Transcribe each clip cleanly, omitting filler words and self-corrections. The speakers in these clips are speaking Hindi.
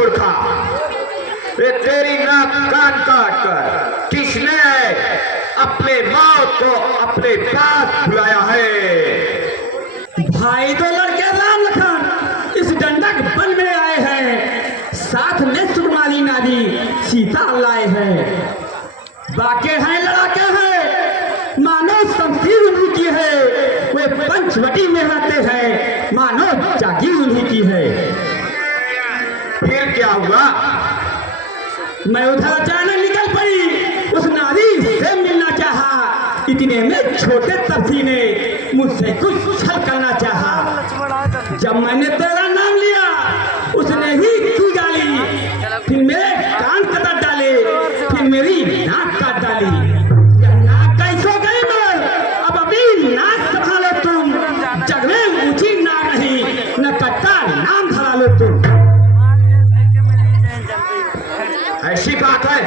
पुरखा, ये तेरी नाक कान काट कर किसने अपने मौत को अपने पास बुलाया है? भाई दो लड़के राम लखन इस डंडक वन में आए हैं, साथ में सुकुमारी नारी सीता लाए हैं। बाके हैं लड़ाके हैं, मानो शमशीर उन्हीं की है, वे पंचवटी में रहते हैं, मानो जागीर उन्हीं की है। फिर क्या हुआ? मैं उधर अचानक निकल पड़ी, उस नारी से मिलना चाहा, इतने में छोटे तपसी ने मुझसे कुछ छल करना चाहा। जब मैंने तेरा नाम लिया उसने ही की गाली, फिर मेरे कान कतर डाले, फिर मेरी नाक काट डाली। नाक कैसो गई मैं, अब अभी नाक संभालो तुम, जग में ऊंची नाक नहीं, न कट्टा नाम धरा लो तुम। ऐसी बात है,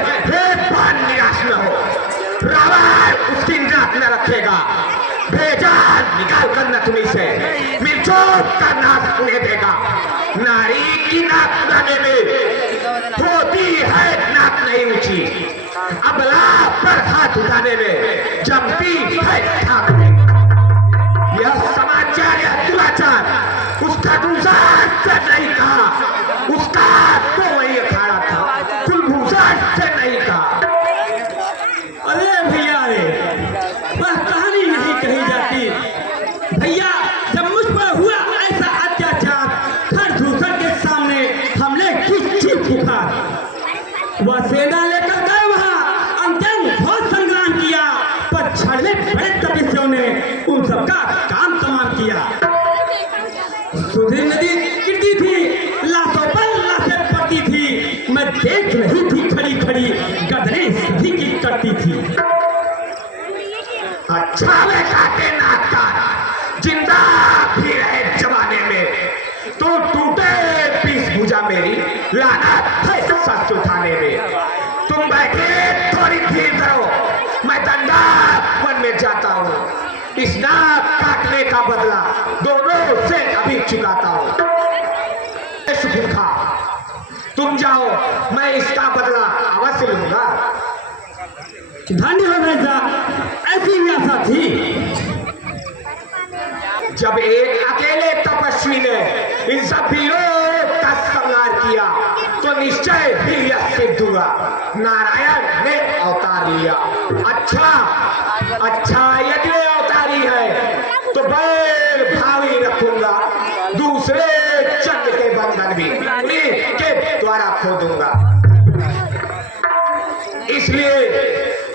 पान निराश न हो, रावण उसकी नाक न रखेगा, बेजान निकाल कर नथनी से मिर्चोट का नाक उन्हें देगा। नारी की नाक उड़ाने में होती है नाक नहीं ऊंची, अबला पर हाथ उठाने में जमती है ठाक में। यह समाचार या दुराचार उसका दूसरा से नहीं कहा, उसका तो वही अखाड़ा था, कुलभूषण से नहीं कहा। अरे भैया रे, वह कहानी नहीं कही जाती। भैया जब मुझ पर हुआ ऐसा अत्याचार, खरदूषण के सामने हमने किसी पुकार, वह सेना लेकर गए वहां, अंतिम घोर संग्राम किया, पर क्षण में बड़े तपस्वियों ने उन सबका काम तमाम किया। सुधीर नदी गिरती थी, लाशों पर लाशें पड़ती थी, मैं देख रही थी खड़ी खड़ी, गदरे सभी की करती थी। अच्छा वे काटे नाक का जिंदा भी रहे जमाने में, तो टूटे पीस भुजा मेरी लानत है सच उठाने में। तुम बैठे थोड़ी धीर करो, मैं डंडा वन में जाता हूँ, इस नाक काटने का बदला दोनों से अभी चुकाता हूँ। सुखा तुम जाओ, मैं इसका बदला अवश्य लूंगा। धन्य हो भैया, ऐसी भी आशा थी। जब एक अकेले तपस्वी ने इन सभी लोग का संहार किया, तो निश्चय ही यह सिद्ध हुआ, नारायण ने अवतार लिया। अच्छा यदि अवतारी है तो बैर भावी रखूंगा, दूसरे चंद के बंधन भी उन्हीं के द्वारा खोदूंगा। इसलिए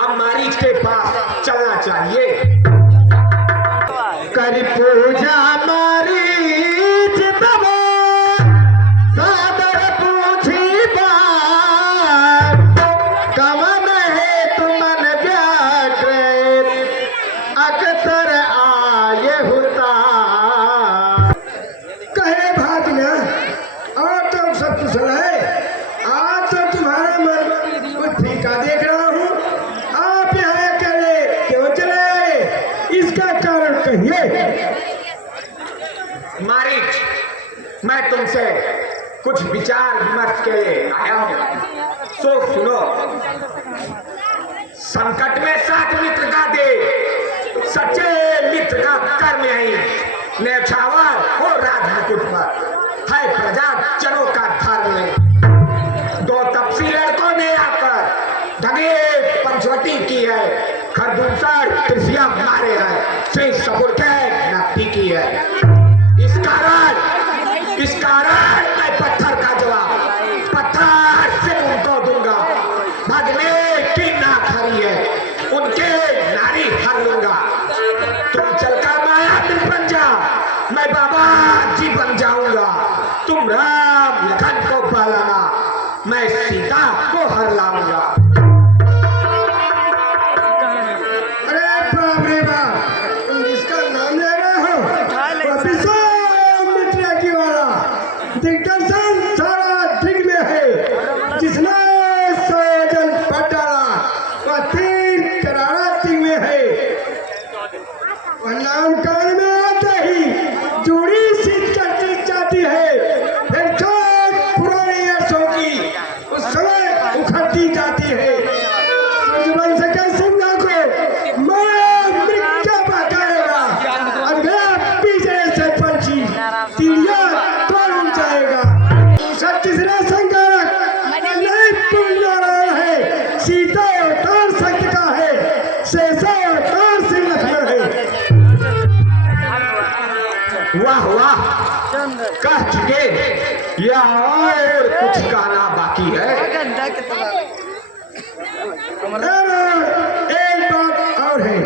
अब मारीच के पास चलना चाहिए। कर पूजा मारीच तब सादर पूछी बात, कवन है तुमन व्याग्र अक्सर आए होता। कहे भागना, और तो सब कुशल है, आज तो तुम्हारा मन कुछ फीका देख रहा हूँ। आप यहाँ अकेले क्यों चले, इसका कारण कहिए। मारीच, मैं तुमसे कुछ विचार विमर्श के लिए आया हूँ, सो सुनो। संकट में साथ मित्र का दे, सच्चे मित्र का कर्म यही, न्यौछावर हो राज मुकुट पर है प्रजा जनों का धर्म। दो तपसी लड़कों ने आकर ढगे पंचवटी की है, खरदूषण त्रिशिया मारे हैं, श्री सबुर के नक्ति की है। इस कारण मैं पत्थर का जवाब पत्थर से उनको दूंगा। भागने की ना खरी है, उनके नारी हर लूंगा। तुम चलकर माया बन जा, मैं बाबा जी बन जाऊंगा। तुम राम लखन को पालना, मैं सीता को हर लाऊंगा। अरे बाप रे बाप, तुम इसका नाम ले रहे हो? मित्र की वाला दिग्दर्शन सारा दिग में है, जिसने सोजन पर डाला वह तीर करारा दिग में है। वह नाम कान में आते ही जोड़ी सी चढ़ती जाती है, फिर जो पुरानी यशों या और कुछ गाना बाकी है? एक बात और है,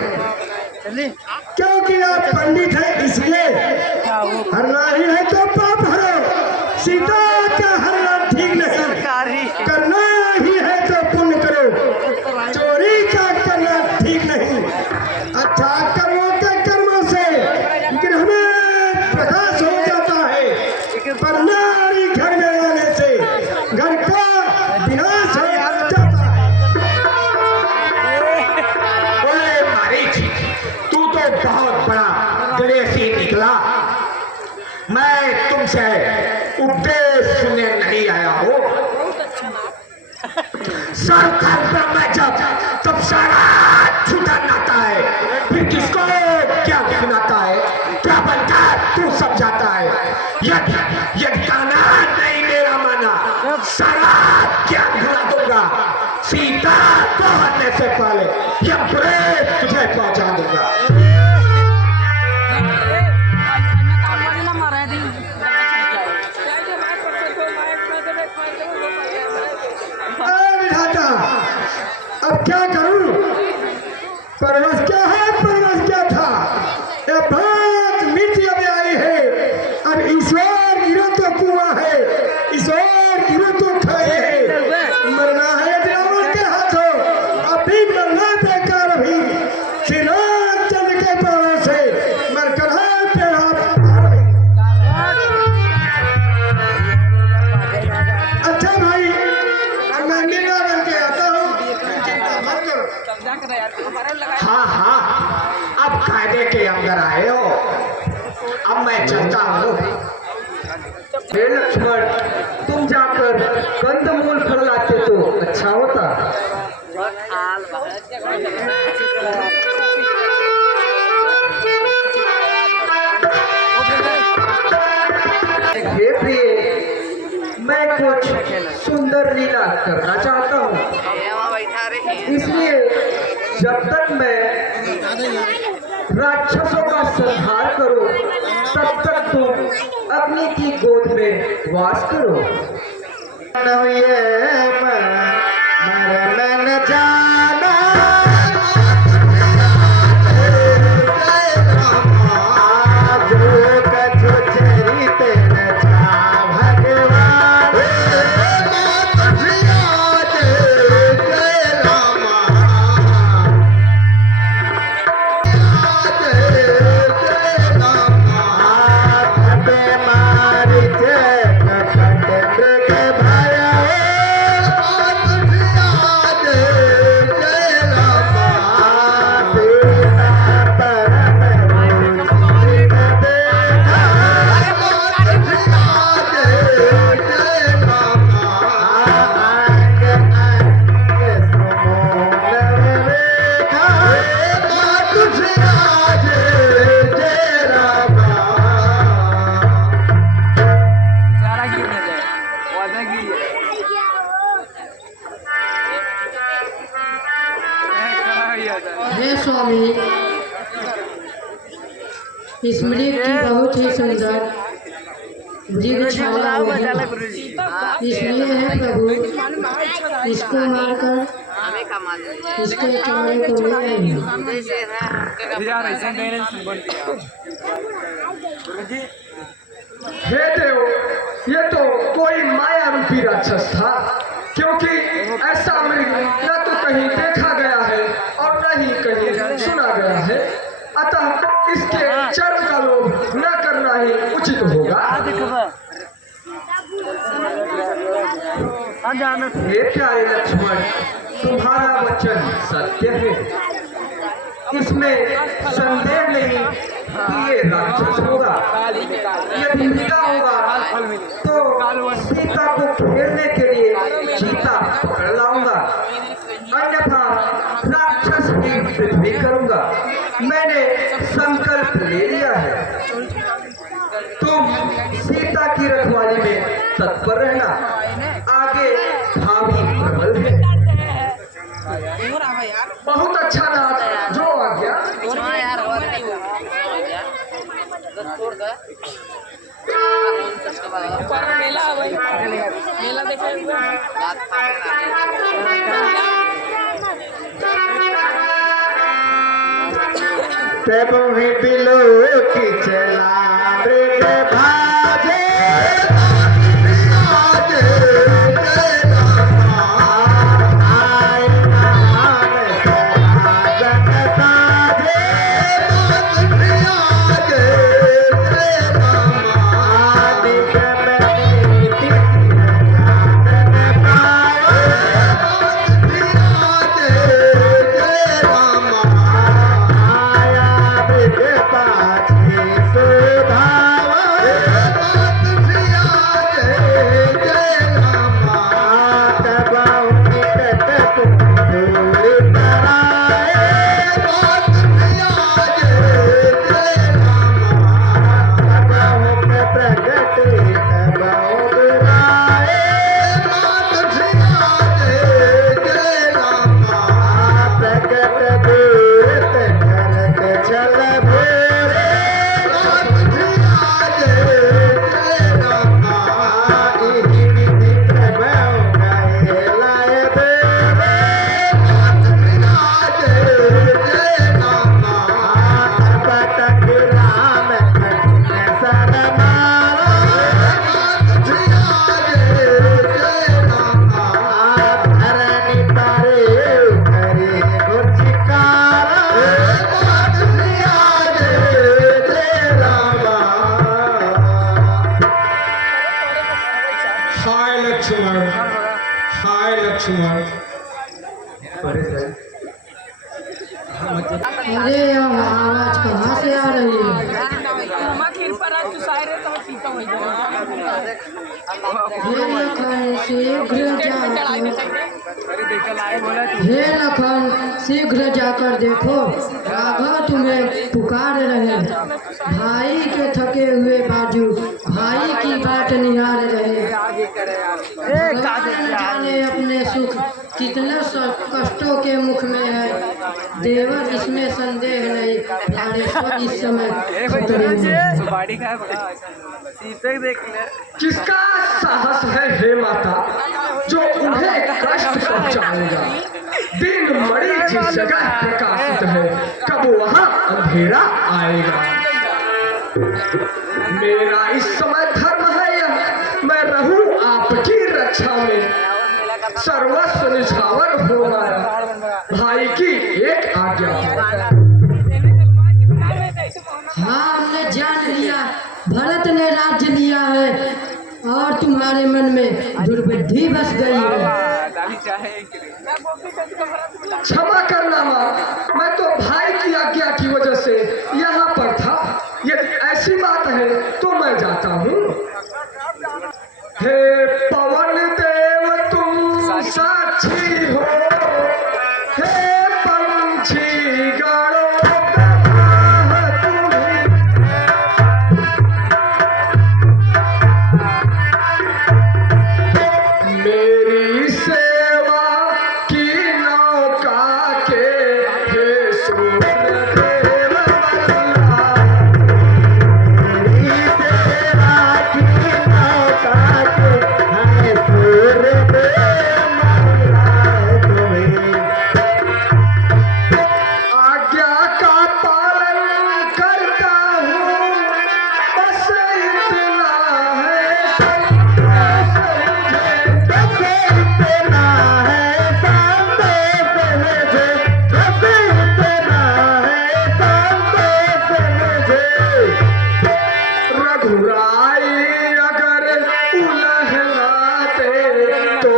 क्योंकि आप पंडित हैं इसलिए हरना ही है तो पाप हरो, सीता का हरना ठीक नहीं, करना ही है तो पुण्य करो, चोरी का करना ठीक नहीं। अच्छा कर्मों के कर्मों से ग्रह में प्रकाश हो जाता है, पर नारी घर में आने से घर का विनाश हो जाता है। ओए मारीच, तू तो बहुत बड़ा द्वेषी निकला। मैं तुमसे उपदेश सुनने नहीं आया हूँ। सरकार ब्रह्म जब तब सारा छूटा नाता है, फिर किसको क्या सुनाता है, क्या बनकर तू समझाता है। यदि गाना नहीं मेरा माना, सारा क्या भुला दूंगा। सीता को हरने से पहले यह प्रेत तुझे पहुंचा दूंगा। विधाता, अब क्या करूं? परवश क्या है, परवश क्या था? ये बात मिट्टी अभी आई है। अब ईश्वर गिरो तो कुआं है, ईश्वर गिरो तो खाए है। मरना है रावण के हाथों, अभी मरना बेकार भी। श्री रामचंद्र के पांव से मरकर है तेरा भार। अच्छा भाई, मैं मीरा बन के आता हूँ, चिंता मत करो। हाँ हाँ, अब कायदे के अंदर आए हो। अब मैं चलता हूँ। हे लक्ष्मण, तुम जाकर कंदमूल फल लाते तो अच्छा होता। हे प्रिय, मैं कुछ सुंदर लीला करना चाहता हूँ, इसलिए जब तक मैं राक्षसों का संहार करूं, तब तक तुम अग्नि की गोद में वास करो। मरन जाना जो कछु चरित न जा भगवान। हे स्वामी, इस मृग की बहुत ही सुंदर वृक्षमाला होगी, इसलिए है प्रभु, इसको मारकर इसके चारे को ले आइए। हे देव, ये तो कोई माया रूपी राक्षस था, क्योंकि ऐसा मृग न तो कहीं देखा गया है और न ही कहीं सुना गया है। अतः इसके चर्म का लोभ न करना ही उचित होगा। हे प्यारे लक्ष्मण, तुम्हारा वचन सत्य है, इसमें संदेह नहीं कि ये राक्षस होगा। यदि मृगा होगा तो सीता को घेरने के लिए चीता पकड़ लाऊंगा, अन्यथा राक्षस की पृथ्वी करूंगा। मैंने संकल्प ले लिया है। तुम सीता की रखवाली में तत्पर रहना, आगे भाभी प्रबल है। बहुत अच्छा नाथ, जो आ गया। छोड़ तब ही बिलो की चला मृग भाजे हाय लक्ष्मण। अरे यार आवाज कहाँ से आ रही है? हे लखन शीघ्र जाकर देखो, राघव तुम्हें पुकार रहे। भाई के थके हुए बाजू भाई की बाट निहार रहे। जाने अपने सुख कितने कष्टों के मुख में है। देवर इसमें संदेह नहीं, प्राणेश्वर इस समय खतरे में। किसका साहस है हे माता जो उन्हें कष्ट पहुंचाएगा? दिन मणि जिस जगह प्रकाशित है कब वहां अंधेरा आएगा। मेरा इस समय धर्म है यह, मैं रहूं आपकी रक्षा में। सर्वस्व निछावर हो मारा, भाई की एक आज्ञा। हाँ, हमने जान लिया, भरत ने राज्य लिया है और तुम्हारे मन में दुर्बुद्धि बस गई है। क्षमा करना माँ, मैं तो भाई की आज्ञा की वजह से यहाँ पर था। यदि ऐसी बात है तो मैं जाता हूँ। हे पवन देव तुम साक्षी हो, हे पंछी गाड़ो मेरी सेवा की नौका के, हे सूर्यदेव बल्ला। मेरी सेवा की नौका के, हे सूर्यदेव बल्ला। तुम्हें आज्ञा का पालन करता हूँ, बस इतना है रघुराई अगर उलहलाते तो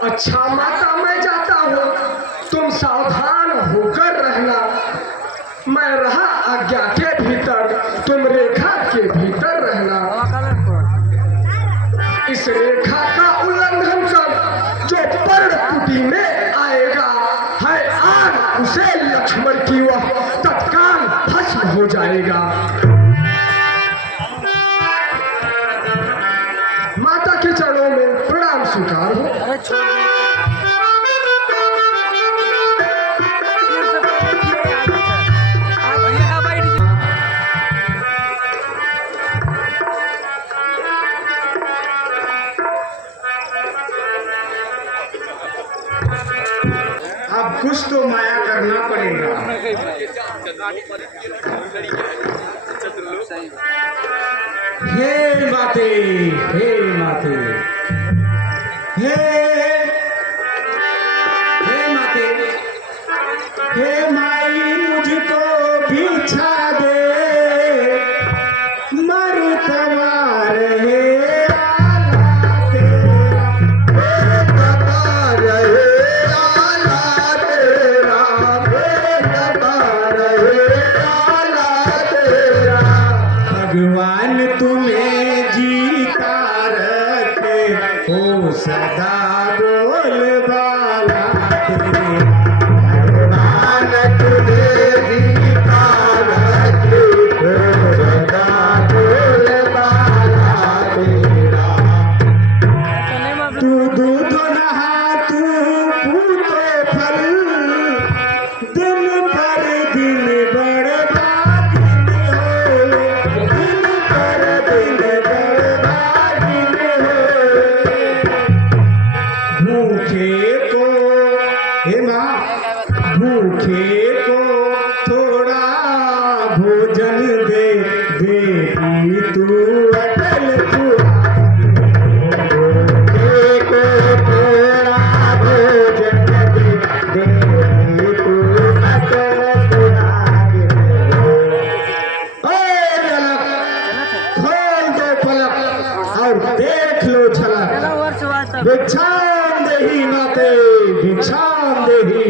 अच्छा माता मैं जाता हूँ, तुम सावधान होकर रहना। मैं रहा आज्ञा के भीतर, तुम रेखा के भीतर रहना। इस रेखा का उल्लंघन से लक्ष्मण की वह तत्काल भस्म हो जाएगा। माता के चरणों में प्रणाम स्वीकार हो। अब कुछ तो माया करना पड़ेगा। हे माते, हे माते, हे माते, हे माई मुझको भिक्षा दे, मर तवार है आला तेरा, हे तवार है आला तेरा। भगवान तुम्हें जीता रखे, ओ सदा बोल बाला तेरा। भगवान तुम्हें जीता रखे, ओ सदा बोल बाला तेरा। तू दूध नहा तू पूतो फल, दिन पर दिन बर्बादी हो, दिन पर दिन बर्बादी हो। भूखे को हे माँ, भूखे को थोड़ा भोजन दे, देवी तू अटल भूखे को थोड़ा भोजन दे, देवी तू अटल खोल दो पलक और देख लो झलक। भिक्षाम देहि माते, भिक्षाम देहि,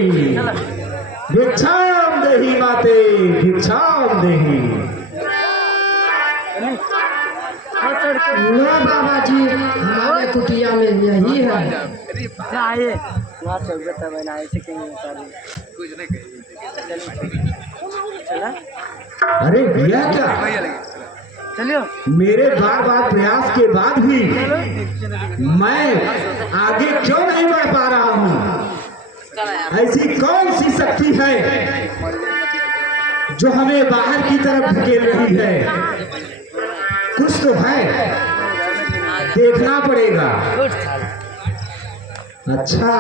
भिक्षाम देहि माते, भिक्षाम देहि। लो बाबा जी, हमारे कुटिया में यही है। अरे भैया क्या मेरे बार बार प्रयास के बाद भी मैं आगे क्यों नहीं बढ़ पा रहा हूँ? ऐसी कौन सी शक्ति है जो हमें बाहर की तरफ धकेल रही है? कुछ तो है, देखना पड़ेगा। अच्छा,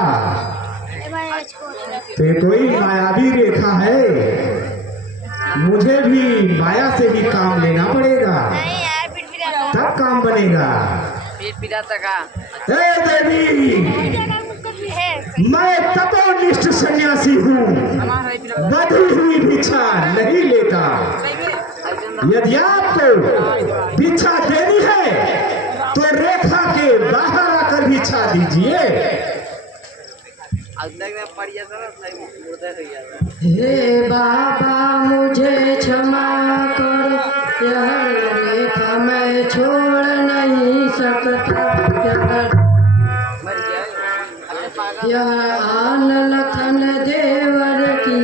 तो ये कोई मायावी रेखा है, मुझे भी माया से ही काम लेना पड़ेगा, तब काम बनेगा। हे देवी, मैं तपोनिष्ठ सन्यासी हूँ, बधी हुई भिक्षा नहीं लेता। यदि आपको भिक्षा देनी है तो रेखा के बाहर आकर भिक्षा दीजिए। हे बाबा मुझे क्षमा कर, यह रेखा मैं छोड़ नहीं सकता। यह आन लखन देवर की,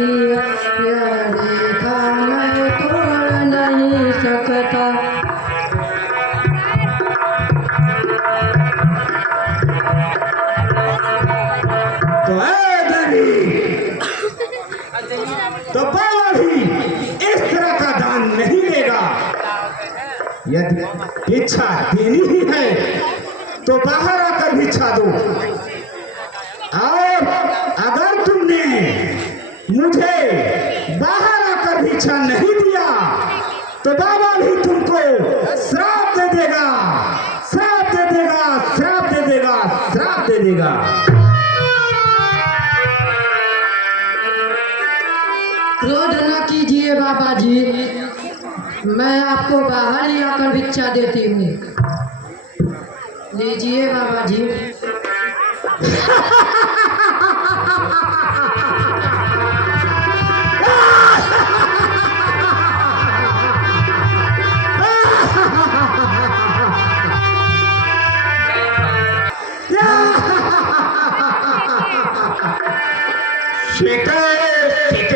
यह रेखा मैं तोड़ नहीं सकता। तो तो बाबा भी इस तरह का दान नहीं देगा। यदि इच्छा देनी ही है तो बाहर आकर भिक्षा दो, और अगर तुमने मुझे बाहर आकर भिक्षा नहीं दिया तो बाबा भी तुमको श्राप दे देगा, श्राप दे देगा, श्राप दे देगा, श्राप दे देगा। क्रोध न कीजिए बाबा जी, मैं आपको बाहर ही आकर भिक्षा देती हूँ। लीजिए बाबा जी। सीते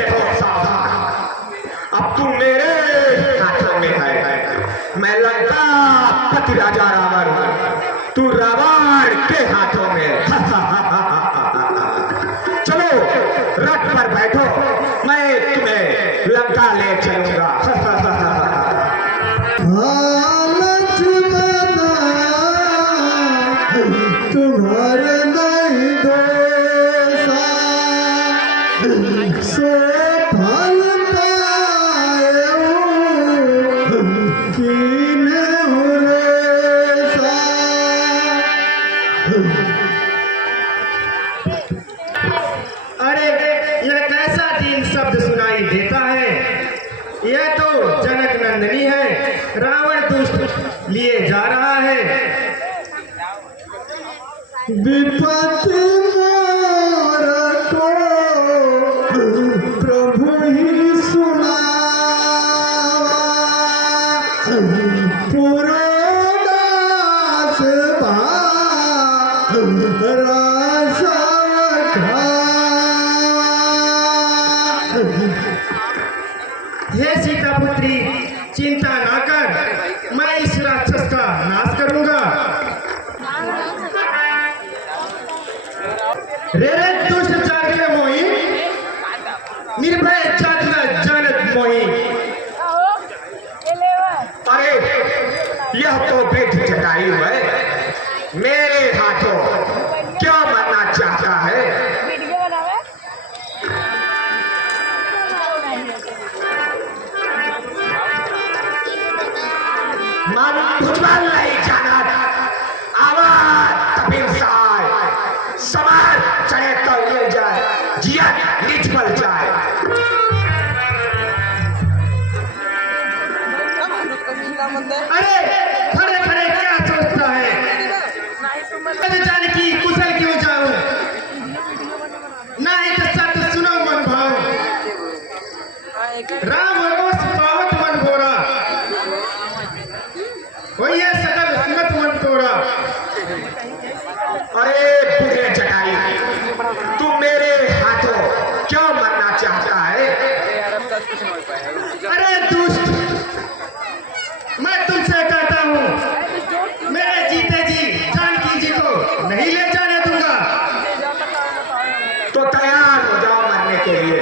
ले चलूंगा। हालत बता तुम्हारे नहीं दोसा सो फल पाए कीने हुरेसा। अरे यह कैसा तीन शब्द सुनाई देता है? यह तो जनक नंदनी है, रावण दुष्ट लिए जा रहा है। विपत्ति मोर को प्रभु ही सुनावा, पुरोदास हे सीता पुत्री, चिंता ना कर, मैं इस राक्षस का नाश करूंगा। रे रे दुष्ट चार के मोही, निर्भय जातना जानत मोही। अरे यह तो बेटी जटायु है, मेरे हाथों क्या मरना चाहता है? मन भुजबल नहीं जाना, आवाज तपिन साय, समार चढ़े तो मिल जाए, जिया नीच पल जाए। अरे खड़े खड़े क्या सोचता है? मैं जानकी कुशल क्यों जाऊं? नहीं तो सत्य सुनो मन भाव, राम रोष पावत मन भोरा, वही है सकल सुनत मन तोरा। अरे बुढ़े जटायु, तू मेरे हाथों क्यों मरना चाहता है? अरे दुष्ट, मैं तुमसे कहता हूँ, मेरे जीते जी जानकी जी को नहीं ले जाने दूंगा। तो तैयार हो जाओ मरने के लिए।